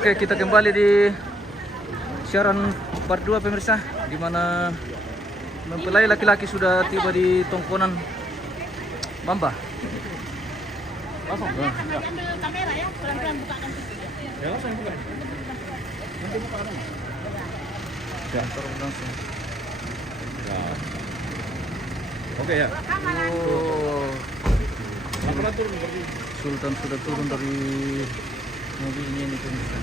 Oke, kita kembali di siaran part 2 pemirsa, di mana mempelai laki-laki sudah tiba di tongkonan Bamba. Langsung. Ambil kamera ya, pelan-pelan bukakan pintu. Ya langsung buka. Nanti buka kan. Ya, turun langsung. Ya. Oke ya. Oh, Laporan turun berarti. Sultan sudah turun dari mobilnya ini pemirsa.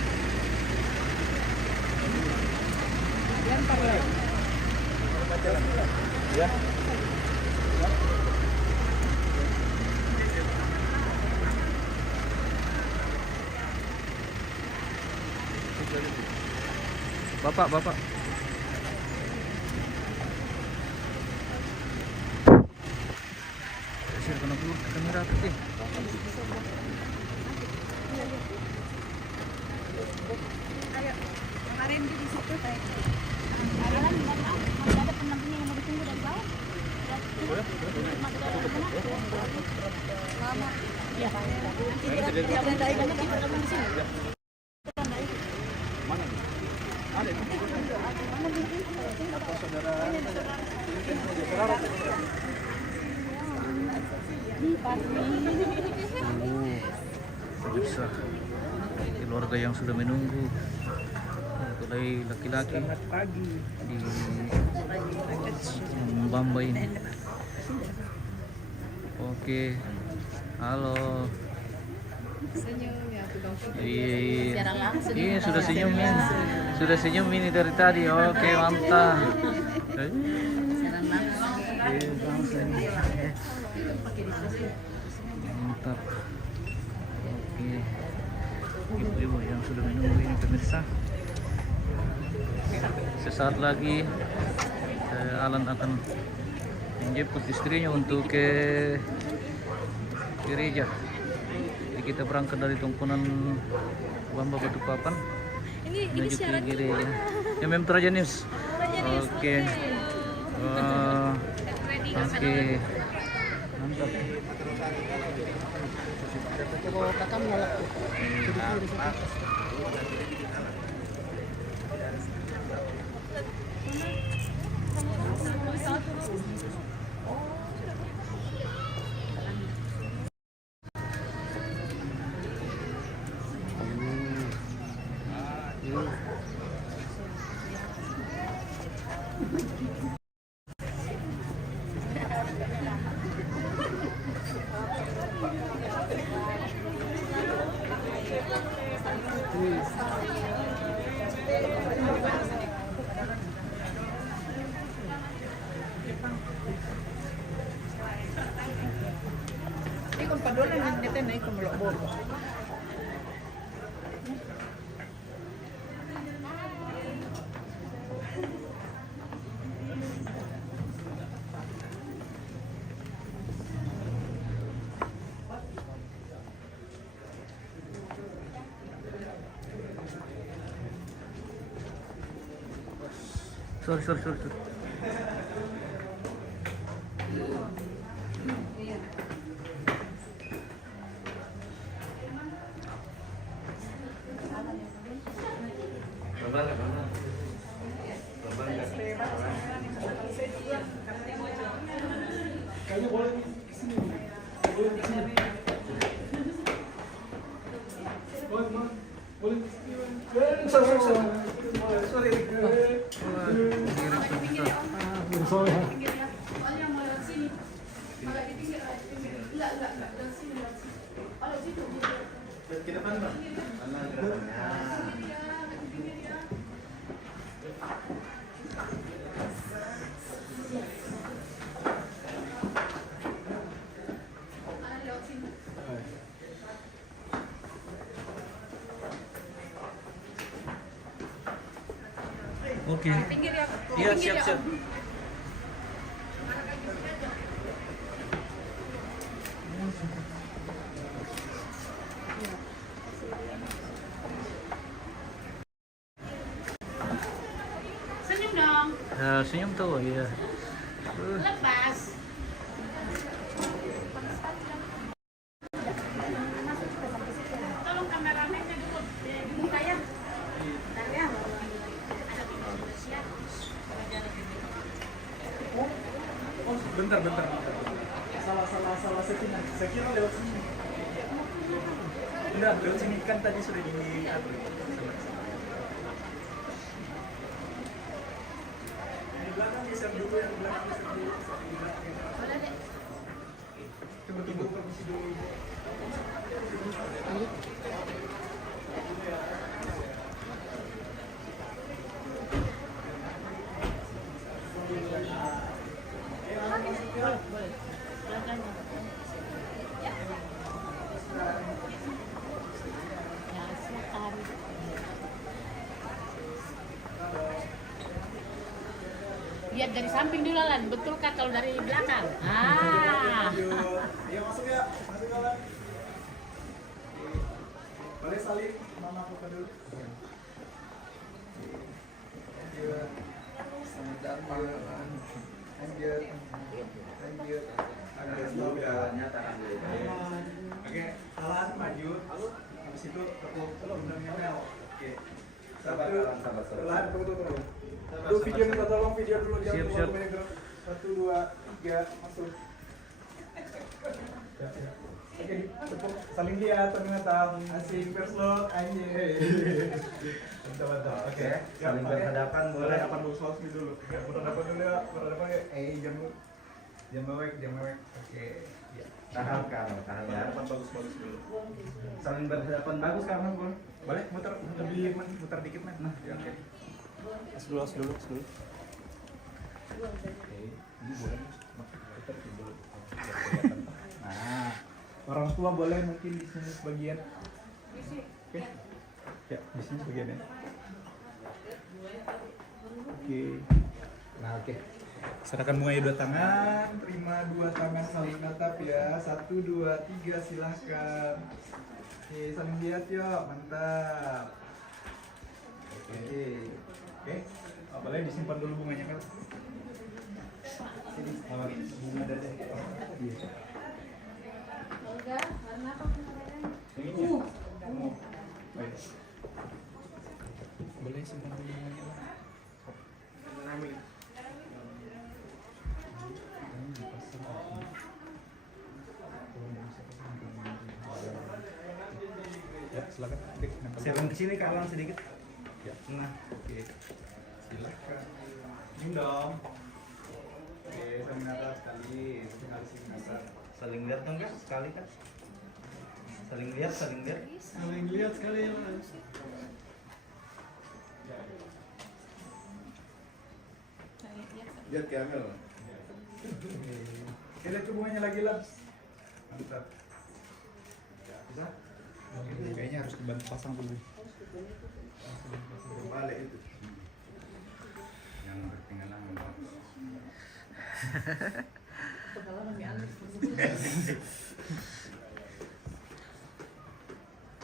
Ya. Bapak. Saya kena dulu kamera tadi. Ayo, kemarin di situ kayak ada pendamping yang mau ditunggu dari bawah. Lama. Iya. Nanti dia dari mana kita datang di sini. Mana? Ada di Pemirsa, keluarga yang sudah menunggu mempelai laki-laki di Bamba ini. Oke, halo. Iya, sudah senyum ini dari tadi. Oke, mantap. Mantap. Oke, ibu-ibu yang sudah menunggu ini pemirsa. Sesaat lagi Alan akan menjemput istrinya untuk ke gereja. Jadi kita berangkat dari tongkonan Bamba Balikpapan menuju ke gereja. Ya, Mem Traja News. Oke. Oke. Mantap. Ikon padula nito na ikon malobor. Sorry. Oke. Iya, siap. Senyum dong. Senyum tuh, iya. Lepas. Tolong kameramennya dulu dibuka ya. Bentar. Salah settingan. Saya kira lewat sini. Enggak, lewat sini kan tadi sudah diatur. Di belakang geser dulu, yang di belakang geser dulu. Boleh deh. Coba tunggu permisi dulu. Ya, silakan. Lihat dari samping dulu Lan, betulkah kalau dari belakang? Iya masuk ya, masuk ya. Boleh salin, mama buka dulu. Selamat datang. Lanjut. Agak slow ya. Oke, Alan maju. Habis itu tepuk undang Mel. Oke. Sabar. Alan tunggu. Tuh video minta tolong video dulu jangan Siap. keluar banyak gerak. 1 2 3 masuk. Oke, tepuk saling lihat ternyata asing first look anjir. Mantap. Oke, saling berhadapan boleh. Berhadapan dulu selfie dulu. Ya, berhadapan dulu ya. Berhadapan ya. Jangan mewek. Oke. Ya. Tahan ya. Berhadapan bagus dulu. Saling berhadapan bagus karena boleh. Boleh muter lebih muter dikit man. Nah, ya, oke. As dulu. Oke. Ini boleh muter dulu. Nah, orang tua boleh mungkin di sini sebagian. Oke. Ya, di sini sebagian ya. Oke. Nah, oke. Serahkan bunganya 2 tangan, terima 2 tangan saling tatap ya. 1 2 3 silahkan. Oke, saling lihat yuk, mantap. Oke. Boleh disimpan dulu bunganya Mel. Sini, bunga dada. Iya. Olga, warna apa kemarin? Yang ini ya? Baik. Boleh simpan dulu bunganya lah. Ya, silakan. Oke, Siapkan ke sini Kak Alang sedikit. Ya. Nah, Oke. Silakan. Ini dong. Oke, saling natap sekali. Harus natap. saling lihat dong Kak sekali Kak. Saling lihat. Saling lihat sekali ya. Lihat kamera. Oke, lihat hubungannya lagi lah. Mantap. Bisa? Kayaknya harus dibantu pasang dulu. Balik itu. Yang ketinggalan.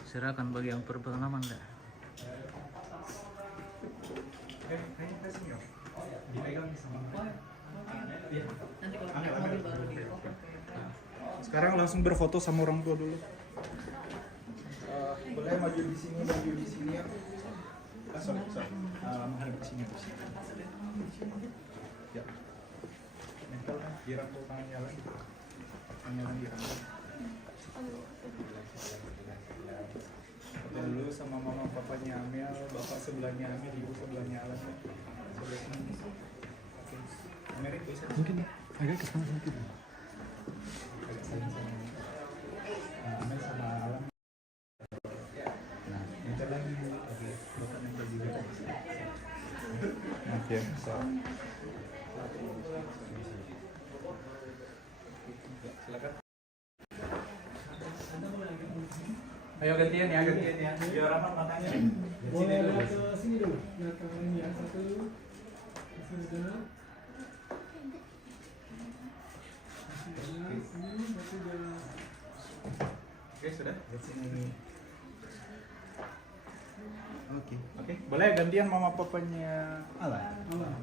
Serahkan bagi yang berpengalaman enggak? Kayaknya kasih ya. Dipegang sama. Iya. Nanti kalau pakai mobil baru di Sekarang langsung berfoto sama orang tua dulu. Boleh maju di sini ya. Sorry. Menghadap ke sini. Ya. Nempel kan, dirangkul tangan jalan. Tangan jalan dirangkul. Dulu sama mama papanya Amel, bapak sebelahnya Amel, ibu sebelahnya Alan. Sebelah sini. Oke. Amerik bisa mungkin agak ke sana sedikit. Agak saling-saling. Amel sama Alan. Nah, nempel lagi. Oke, bapak nempel juga. Oke, so. Silakan. Ayo gantian ya. Biar rapat matanya. Boleh lihat ke sini dulu, lihat ke ini ya, satu, sini dulu. Sini, satu jalan. Oke, sudah. Lihat sini. Oke. Boleh gantian mama papanya Alan. Alah.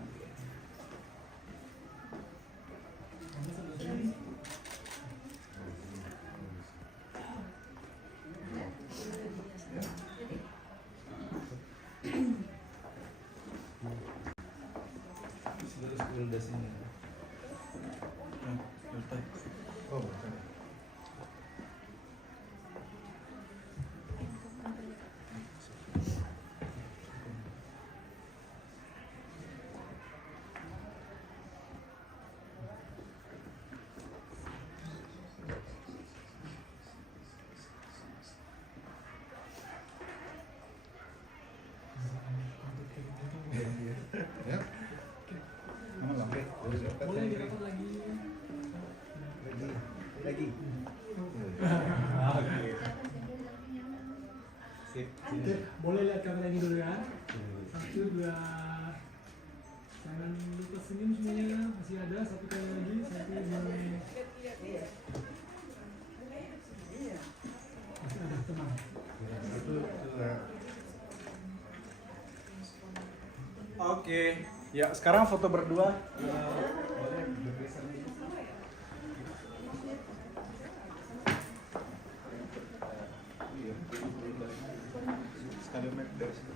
Sip. Oke, boleh lihat kamera ini dulu ya. 1, 2. Jangan lupa senyum semuanya. Masih ada satu kali lagi. 1, 2. Masih ada teman. Oke, ya sekarang foto berdua. Boleh bergeser dikit. Sekali make dari situ.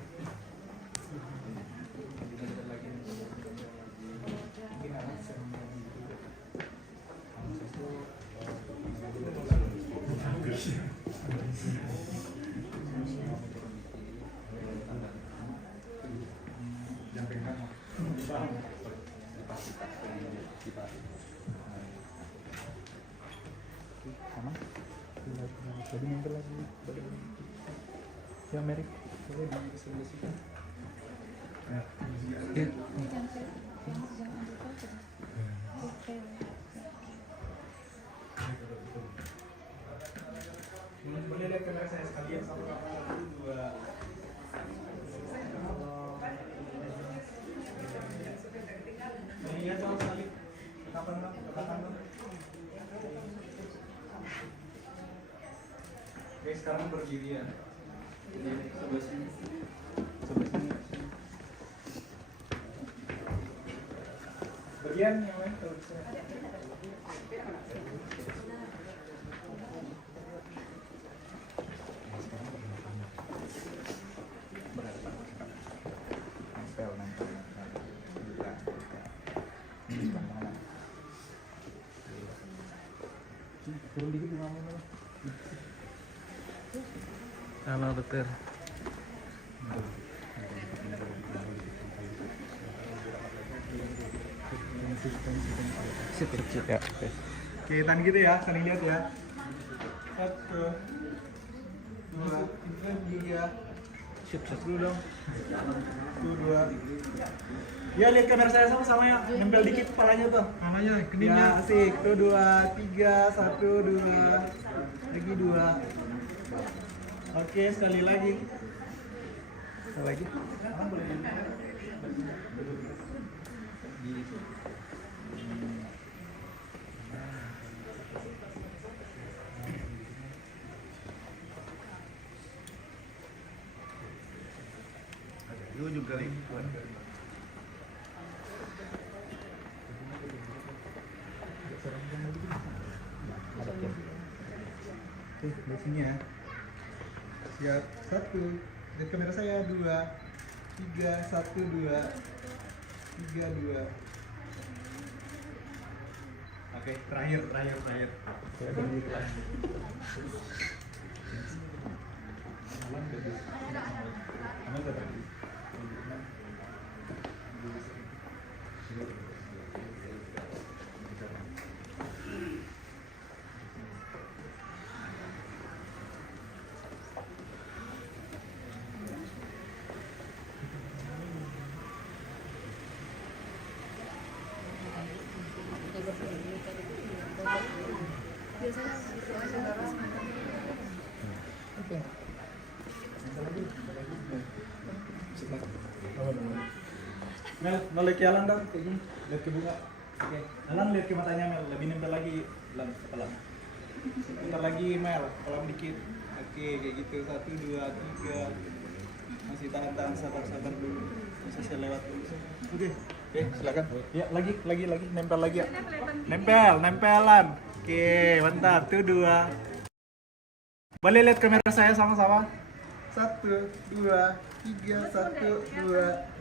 Jadi nempel lagi badan ya Merik boleh di sebelah situ. Ya. Boleh lihat kamera saya sekalian satu dua. Lihat sama sekali. Kapan dong? Kapan dong? Oke, sekarang berdiri ya. Sebelah sini. Sebelah sini. Bagian yang lain kalau bisa. Turun dikit juga mau. Halo dokter. Sip, sip, sip. Ya, oke. Oke, tahan gitu ya, saling lihat ya. 1, 2, 3. Sip, sip. Dulu dong. 1, 2. Ya lihat kamera saya sama-sama ya, nempel dikit kepalanya tuh. Kepalanya, Ya, keningnya. asik. 1, 2, 3, 1, 2. Lagi 2. Oke, sekali lagi. Sekali lagi. Sekarang boleh di ujung kali. Oke, di sini ya. Siap. 1. Lihat kamera saya. 2, 3, 1, 2, 3, 2. Oke, terakhir. Mel, noleh ke Alan dong, kayak gini. Lihat ke bunga. Oke, Alan lihat ke matanya Mel, lebih nempel lagi, Alan, kepala. Bentar lagi Mel, kolam dikit. Oke, kayak gitu. 1, 2, 3. Masih tahan, sabar dulu. Bisa saya lewat dulu. Oke, silakan. Ya, lagi, nempel lagi ya. Nempelan. Oke, bentar, 1, 2. Boleh lihat kamera saya sama-sama. 1, 2, 3, 1, 2.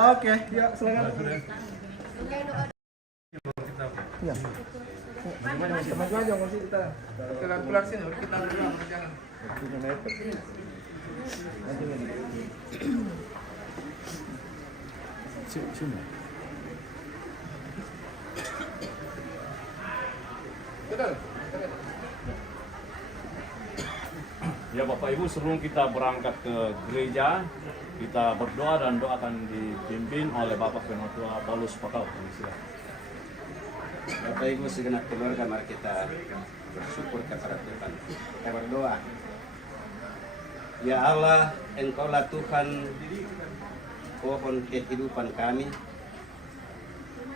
Oke, ya silakan. Iya. Maju aja kursi kita. Keluar sini, baru kita berdua jangan. Waktunya mepet. Sini. Ya Bapak Ibu, sebelum kita berangkat ke gereja, kita berdoa dan doa akan dipimpin oleh Bapak Penatua Paulus Pakau. Bapak Ibu segenap keluarga, mari kita bersyukur kepada Tuhan. Kita berdoa. Ya Allah, Engkaulah Tuhan pohon kehidupan kami.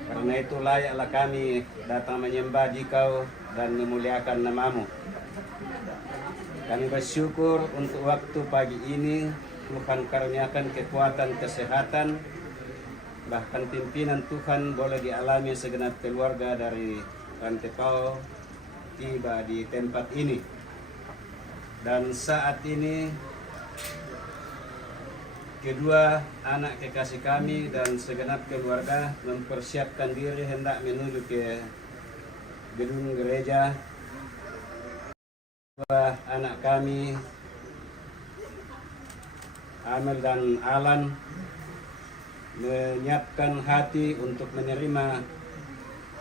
Karena itu layaklah kami datang menyembah Dikau dan memuliakan nama-Mu. Kami bersyukur untuk waktu pagi ini Tuhan karuniakan kekuatan, kesehatan, bahkan pimpinan Tuhan boleh dialami segenap keluarga dari Rantepao tiba di tempat ini. Dan saat ini kedua anak kekasih kami dan segenap keluarga mempersiapkan diri hendak menuju ke gedung gereja. Dua anak kami, Amel dan Alan, menyiapkan hati untuk menerima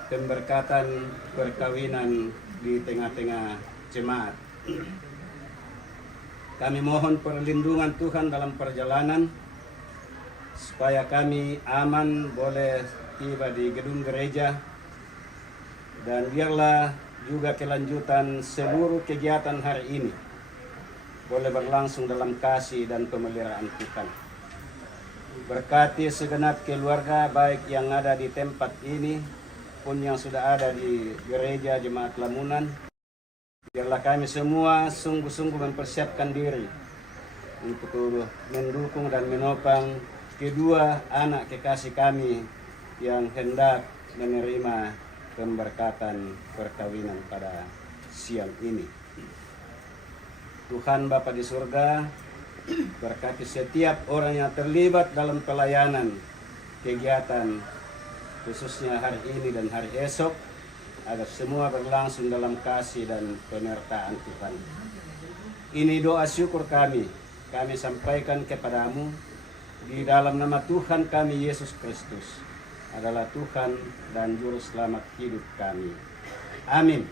pemberkatan perkawinan di tengah-tengah jemaat. Kami mohon perlindungan Tuhan dalam perjalanan supaya kami aman boleh tiba di gedung gereja, dan biarlah juga kelanjutan seluruh kegiatan hari ini boleh berlangsung dalam kasih dan pemeliharaan Tuhan. Berkati segenap keluarga baik yang ada di tempat ini pun yang sudah ada di gereja Jemaat Lamunan. Biarlah kami semua sungguh-sungguh mempersiapkan diri untuk mendukung dan menopang kedua anak kekasih kami yang hendak menerima pemberkatan perkawinan pada siang ini. Tuhan Bapa di surga, berkati setiap orang yang terlibat dalam pelayanan kegiatan khususnya hari ini dan hari esok, agar semua berlangsung dalam kasih dan penyertaan Tuhan. Ini doa syukur kami sampaikan kepadamu di dalam nama Tuhan kami Yesus Kristus adalah Tuhan dan Juru Selamat hidup kami. Amin.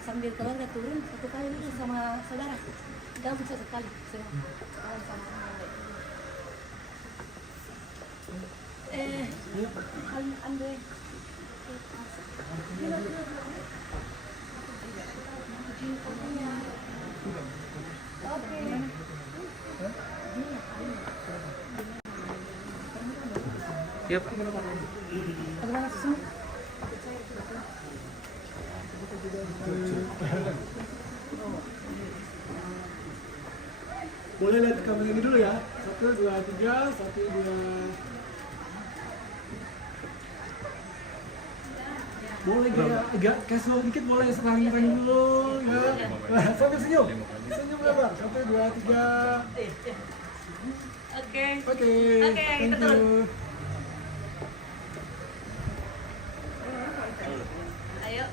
Sambil keluarga turun satu kali dulu sama saudara. Gabung satu kali semua. Andre. Yep. Boleh lihat kamera ini dulu ya. 1, 2, 3, 1, 2. Boleh agak casual dikit, boleh serang dulu ya. Sambil senyum. Senyum lebar. 1, 2, 3. Oke. Oke. Kita turun. Ayo.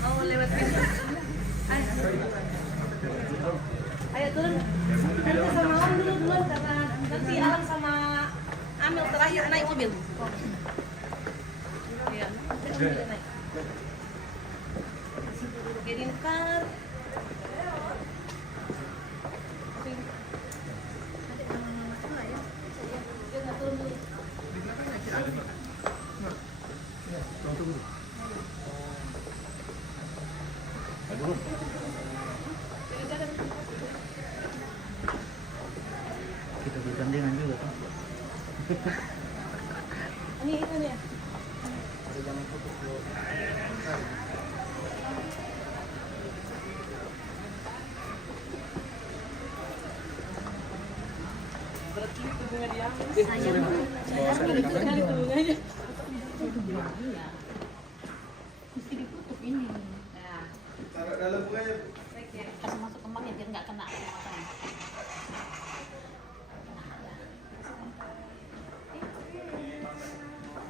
Mau lewat pintu. Ayo turun. Nanti sama Alan dulu duluan karena nanti Alan sama Amel terakhir naik mobil. Iya, nanti mobil naik. Kirim kar. Kita bergandengan juga kan. Ini itu nih. Mesti ditutup ini. Nah. Taruh dalam bunganya. Kasih masuk kembangnya biar nggak kena matanya.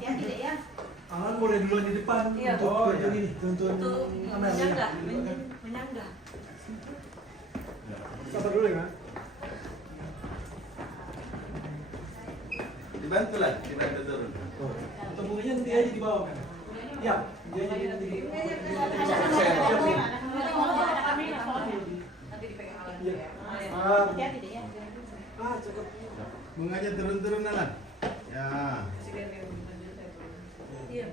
Ya tidak ya. Alan boleh duluan di depan Iya. untuk ini, tuntun Untuk Amel. menyangga, menyangga. Sabar dulu ya. Dibantu lah, dibantu turun. Atau mungkin nanti aja di bawah kan? Iya, dia jadi nanti. Nanti dipegang alat. Iya. Hati-hati deh ya. Cakep. Bunganya turun-turun Alan. Ya. Iya.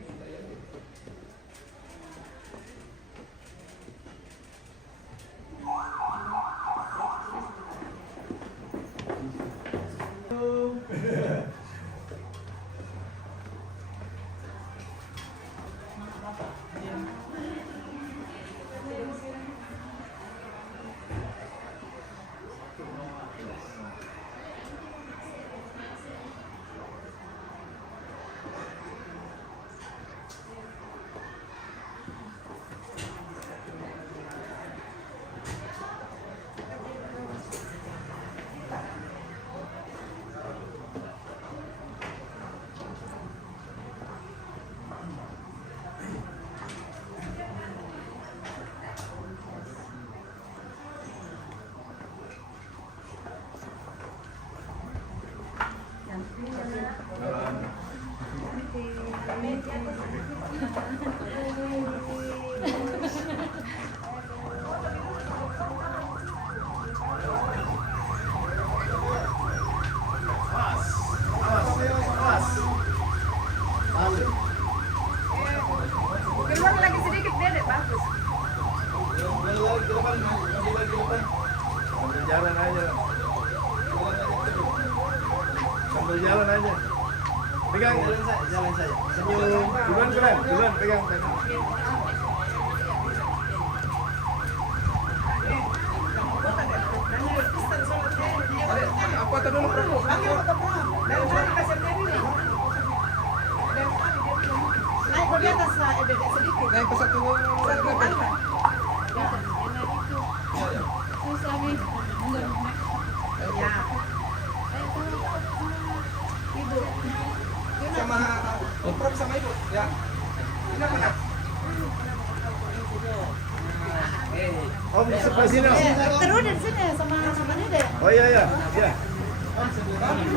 Sambil jalan aja. Sambil jalan aja. Pegang. Jalan saya. Senyum. Duluan keren. Duluan pegang. Apa tadi dulu? Naik ke atas lah, sedikit. Naik ke satu. Sama Prof sama Ibu. Ya. Ini apa nak? Oh, di sebelah sini. Terus dari sini sama Dede. Oh iya iya. Iya. Pak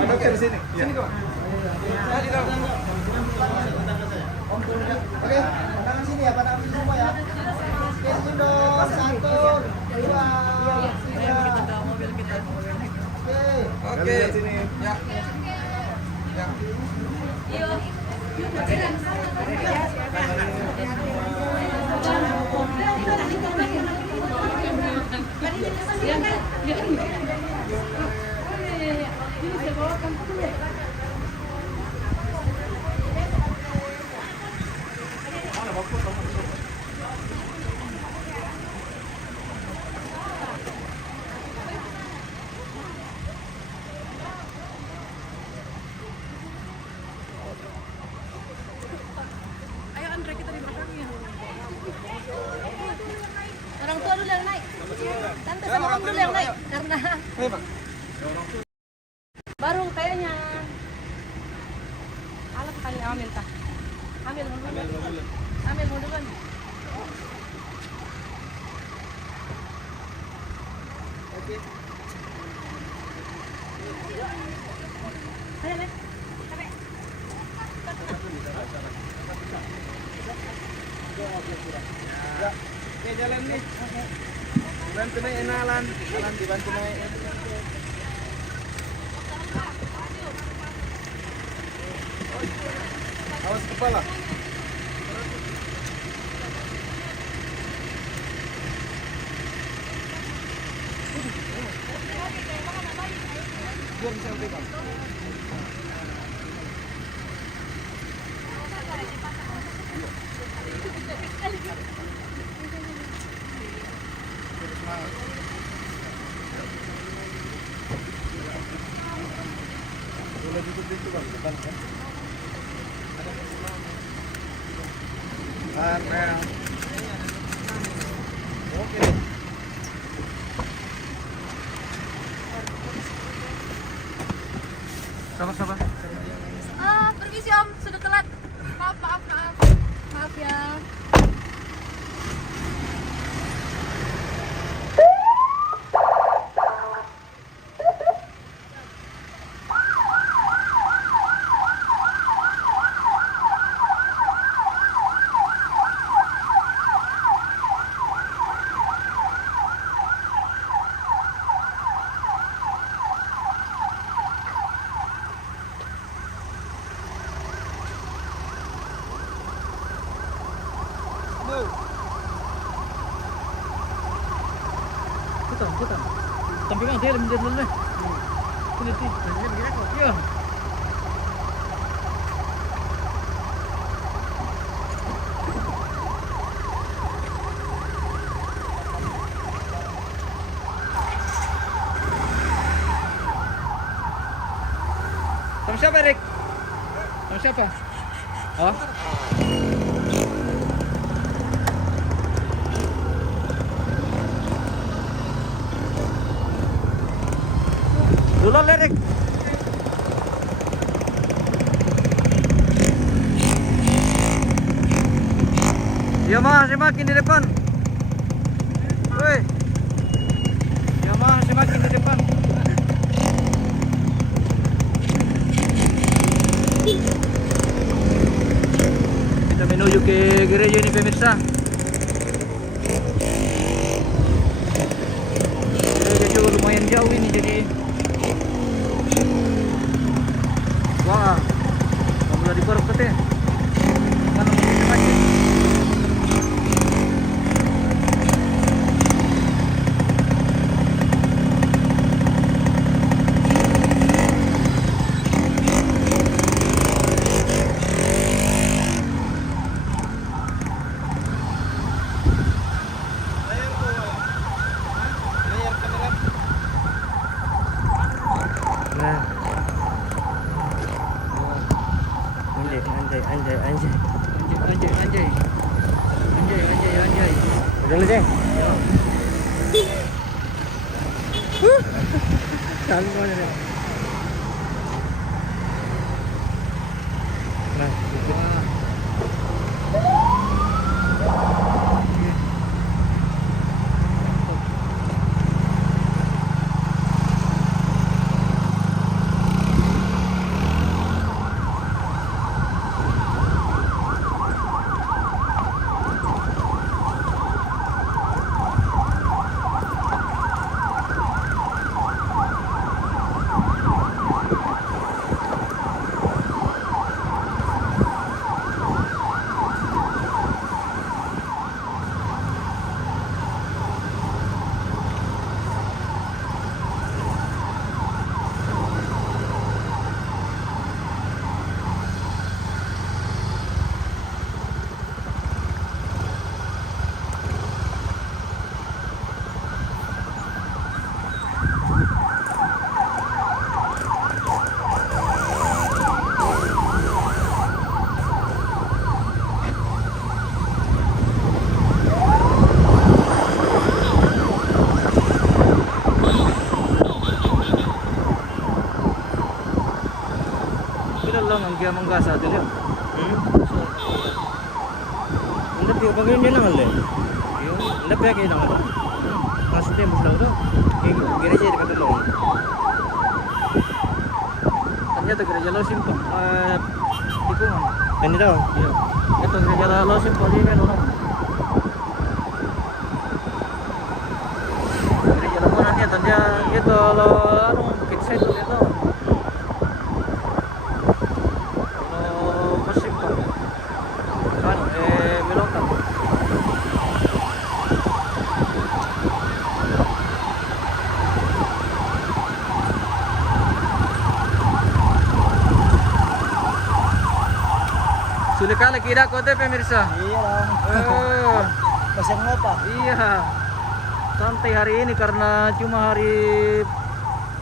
dokter di sini. Sini kok. Di dalam. Oke, tangan sini ya, tangan semua ya. Oke, sini 1, 2, 3. Oke. Sini. Ya. Ya. Orang tua dulu yang naik. Tante sama om dulu yang naik karena baru kayaknya. Alat kali ambil kah? Ambil dulu. Ambil dulu. Oke. Ayo, Nek. Ya. Oke, jalan nih. Bantu naik Alan dibantu naik. Awas kepala. Biar bisa pegang. Boleh duduk itu bang, depan kan? Oke. Sama-sama. Permisi om, sudah telat. Maaf ya. Putar. Tapi kan dia lebih dulu. Ini sih. Iya. Sama siapa, Rick? Sama siapa? Oh? Duluan, Rick. Yamaha semakin di depan. Woi. Yamaha semakin di depan. Kita menuju ke gereja ini pemirsa. Gereja juga lumayan jauh ini jadi. Wah, sudah dikorok teh. Mana mungkin macet. Anjay, anjay. Anjay, anjay. Anjay, anjay, anjay. Udah lu, Ceng? Ya. Tanggung aja. Nah, gitu. Lang ang kaya manggasa dito. Hindi, pagkain din naman deh. Yung Hindi, pagkain naman. Maksudnya muslim tuh. Gereja dekat dulu. ternyata gereja Losim Pak. Tikungan. Dan itu? Iya. Itu gereja Losim Pak dia kan orang. Gereja Lamongan ya tanda itu lo anu Bukit Setu itu. Losim Pak. Anu belokan. Sulit kali kira kota pemirsa. Iya lah. Pasang apa? Iya. Santai hari ini karena cuma hari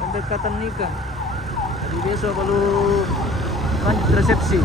pendekatan nikah. Jadi besok baru lanjut resepsi.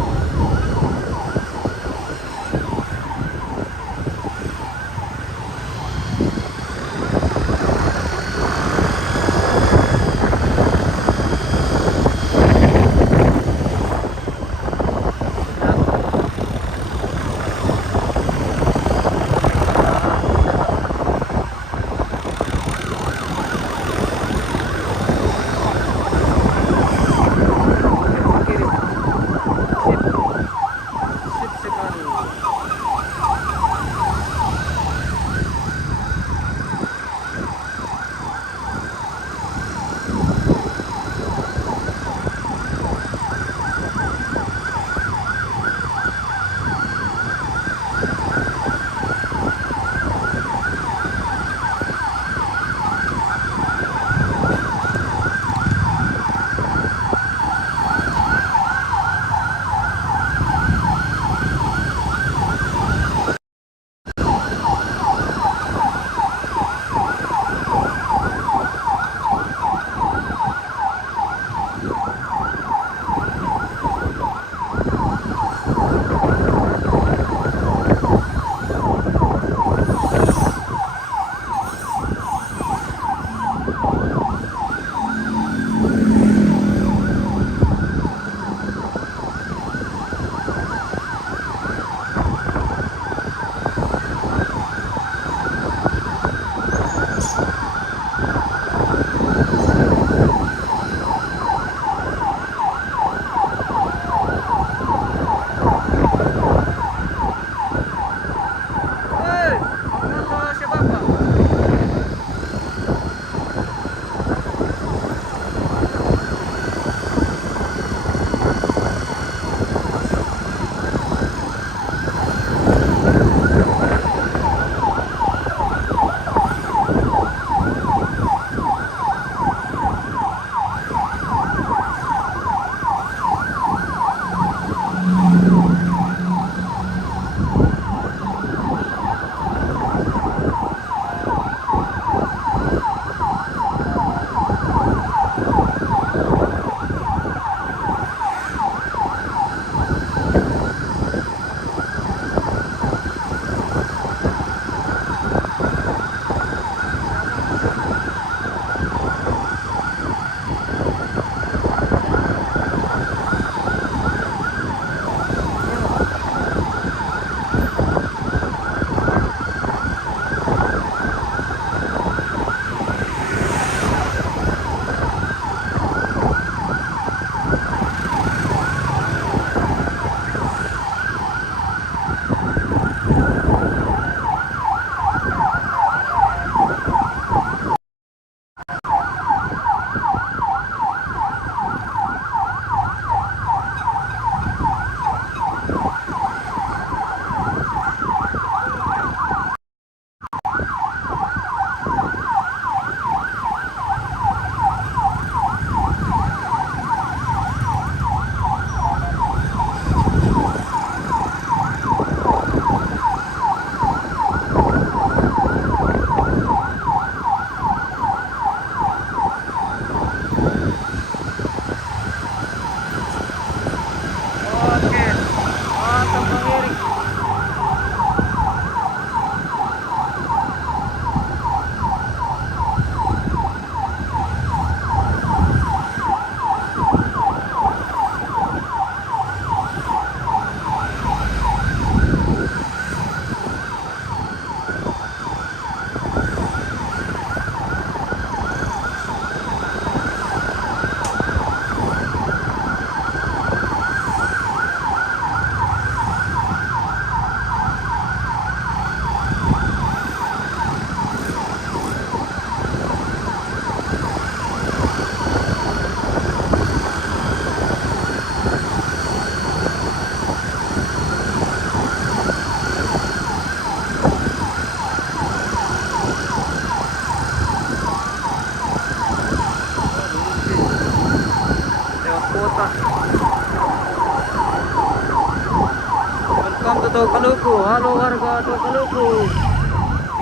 Tokaluku, halo warga Tokaluku,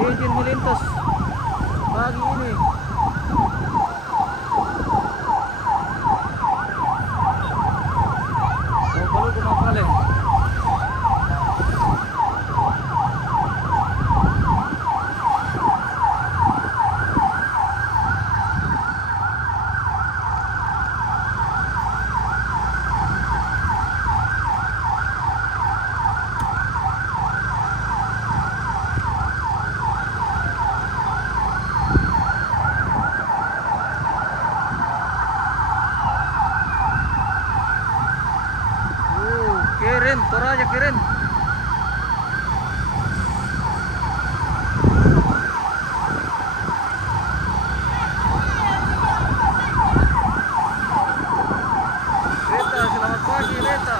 izin melintas pagi ini. Tokaluku Mapaleng. Keren, Toraja keren. Leta, selamat pagi Leta.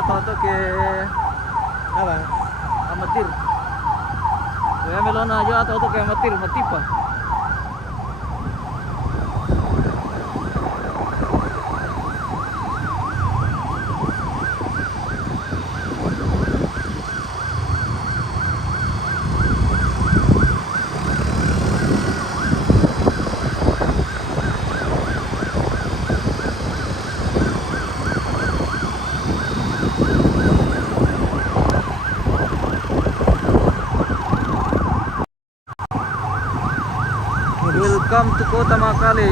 Toto ke Apa? amatir. Kaya melona aja toto ke amatir, matipa. Welcome to Kota Makale.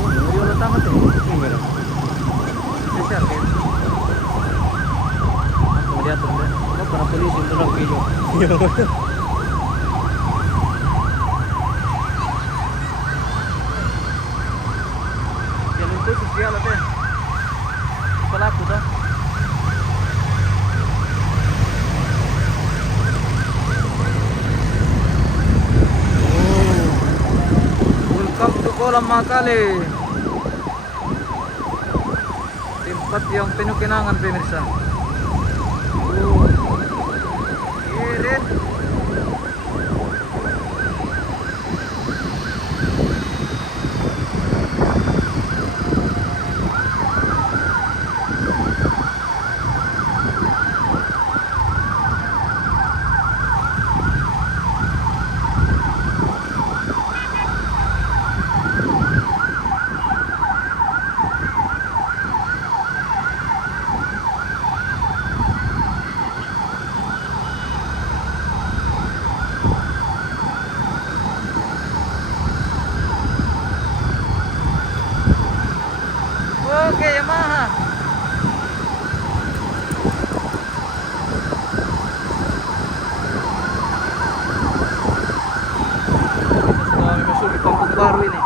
Video lo tamat tuh. Spesial kan. Aku lihat tuh, ada para polisi untuk nak video. Yang itu spesial ada. Pelaku dah. Welcome to Kolam Makale. Tempat yang penuh kenangan pemirsa. Keren. Oke, Yamaha. Kita sudah masuk di Kampung Baru ini.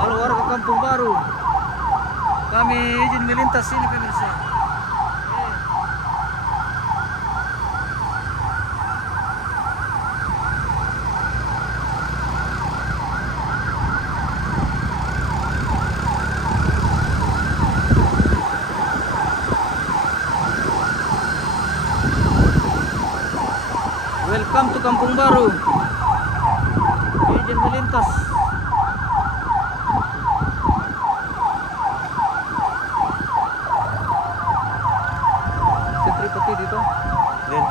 Halo warga Kampung Baru. Kami izin melintas sini pemirsa. Welcome to Kampung Baru. Izin melintas. Setripati dito. Then,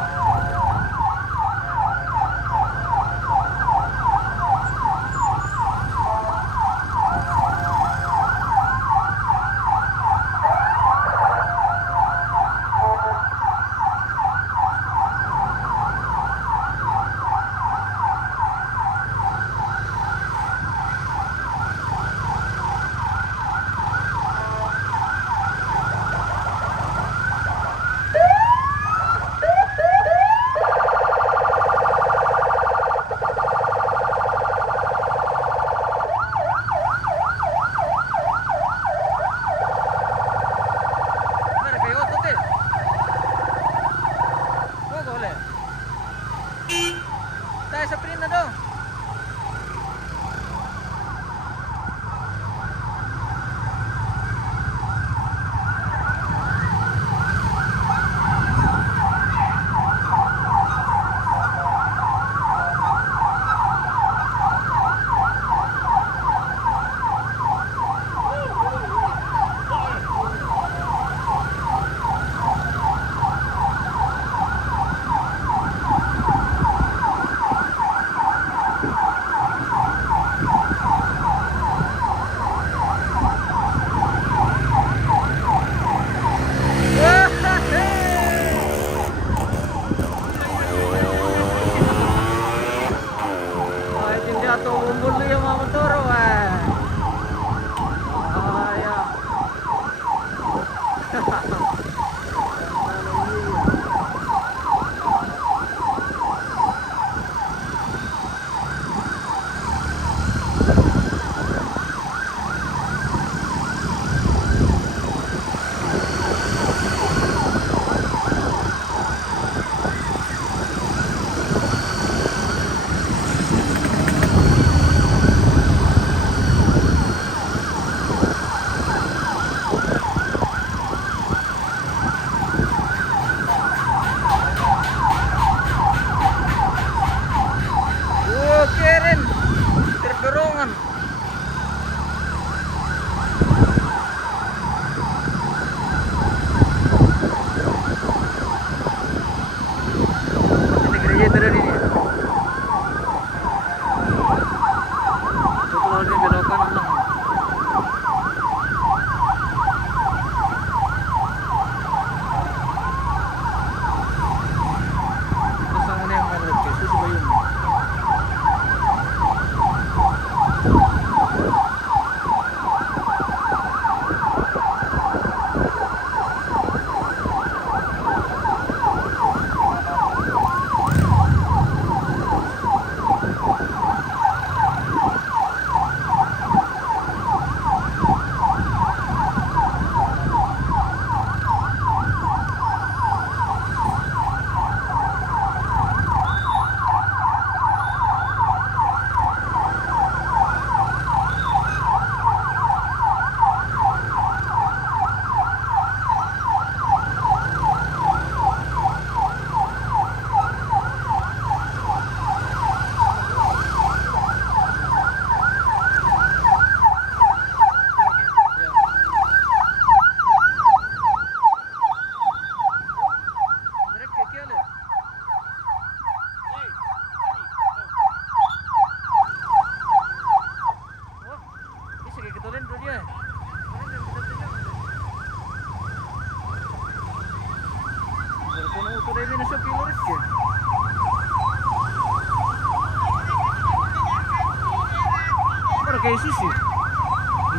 pakai susu.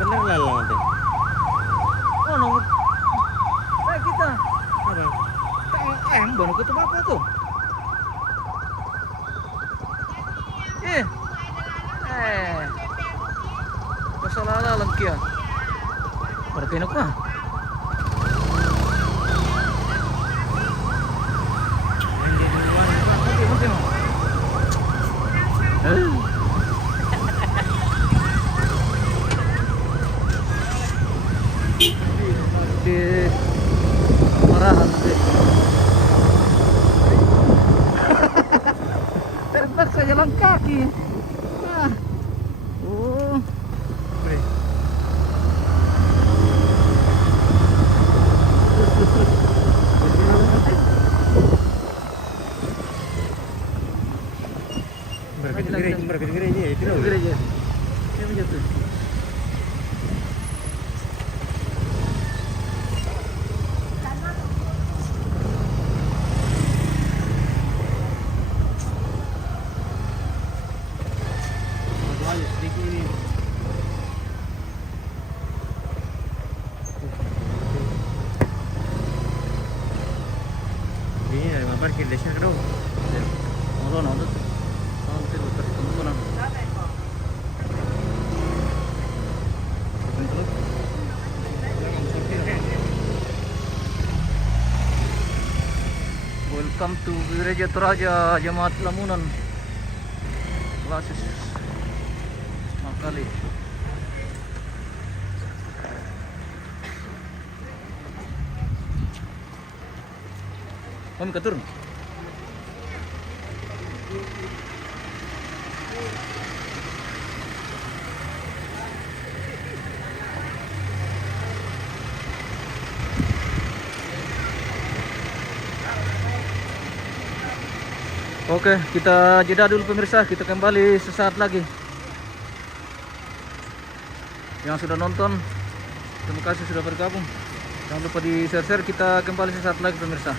Bener lah nanti. Oh, nomor. Kayak kita. Apa? Baru ketemu apa tuh? Masalah lengkia. Para kayo na di marahan terpaksa jalan kaki. Oh. Berarti gereja ya, itu loh. Gereja. Ini menjatuh. Ini ada parkir di sini dong. Nanti tertentu nang. Welcome to Gereja Toraja Jemaat Lamunan. Klasis Makali. Kami keturun. Oke, kita jeda dulu pemirsa, kita kembali sesaat lagi. Yang sudah nonton, terima kasih sudah bergabung. Jangan lupa di share-share, kita kembali sesaat lagi pemirsa.